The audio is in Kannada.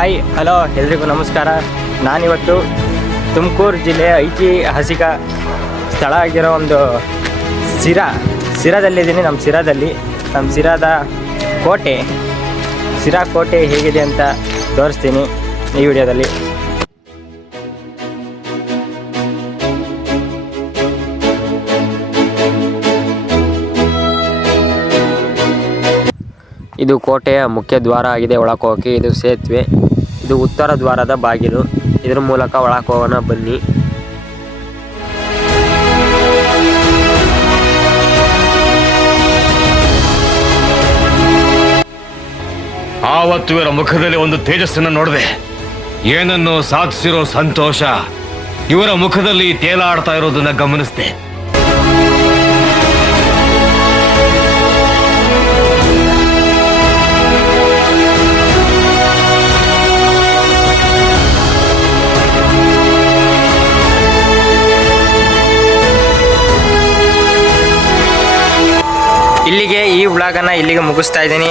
ಹಾಯ್, ಹಲೋ, ಎಲ್ರಿಗೂ ನಮಸ್ಕಾರ. ನಾನಿವತ್ತು ತುಮಕೂರು ಜಿಲ್ಲೆಯ ಐತಿಹಾಸಿಕ ಸ್ಥಳ ಆಗಿರೋ ಒಂದು ಸಿರಾ, ಸಿರಾದಲ್ಲಿದ್ದೀನಿ, ನಮ್ಮ ಸಿರಾದಲ್ಲಿ. ನಮ್ಮ ಸಿರಾದ ಕೋಟೆ, ಸಿರಾ ಕೋಟೆ ಹೇಗಿದೆ ಅಂತ ತೋರಿಸ್ತೀನಿ ಈ ವಿಡಿಯೋದಲ್ಲಿ. ಇದು ಕೋಟೆಯ ಮುಖ್ಯ ದ್ವಾರ ಆಗಿದೆ ಒಳಕೋಕೆ, ಇದು ಸೇತುವೆ. ಇದು ಉತ್ತರ ದ್ವಾರದ ಬಾಗಿಲು. ಇದರ ಮೂಲಕ ಒಳಕೋವನ ಬನ್ನಿ. ಆವತ್ತು ಇವರ ಮುಖದಲ್ಲಿ ಒಂದು ತೇಜಸ್ಸನ್ನು ನೋಡಿದೆ. ಏನನ್ನು ಸಾಧಿಸಿರೋ ಸಂತೋಷ ಇವರ ಮುಖದಲ್ಲಿ ತೇಲಾಡ್ತಾ ಇರೋದನ್ನ ಗಮನಿಸಿದೆ. ಇಲ್ಲಿಗೆ ಈ ವ್ಲಾಗನ್ನು ಇಲ್ಲಿಗೆ ಮುಗಿಸ್ತಾ ಇದ್ದೀನಿ.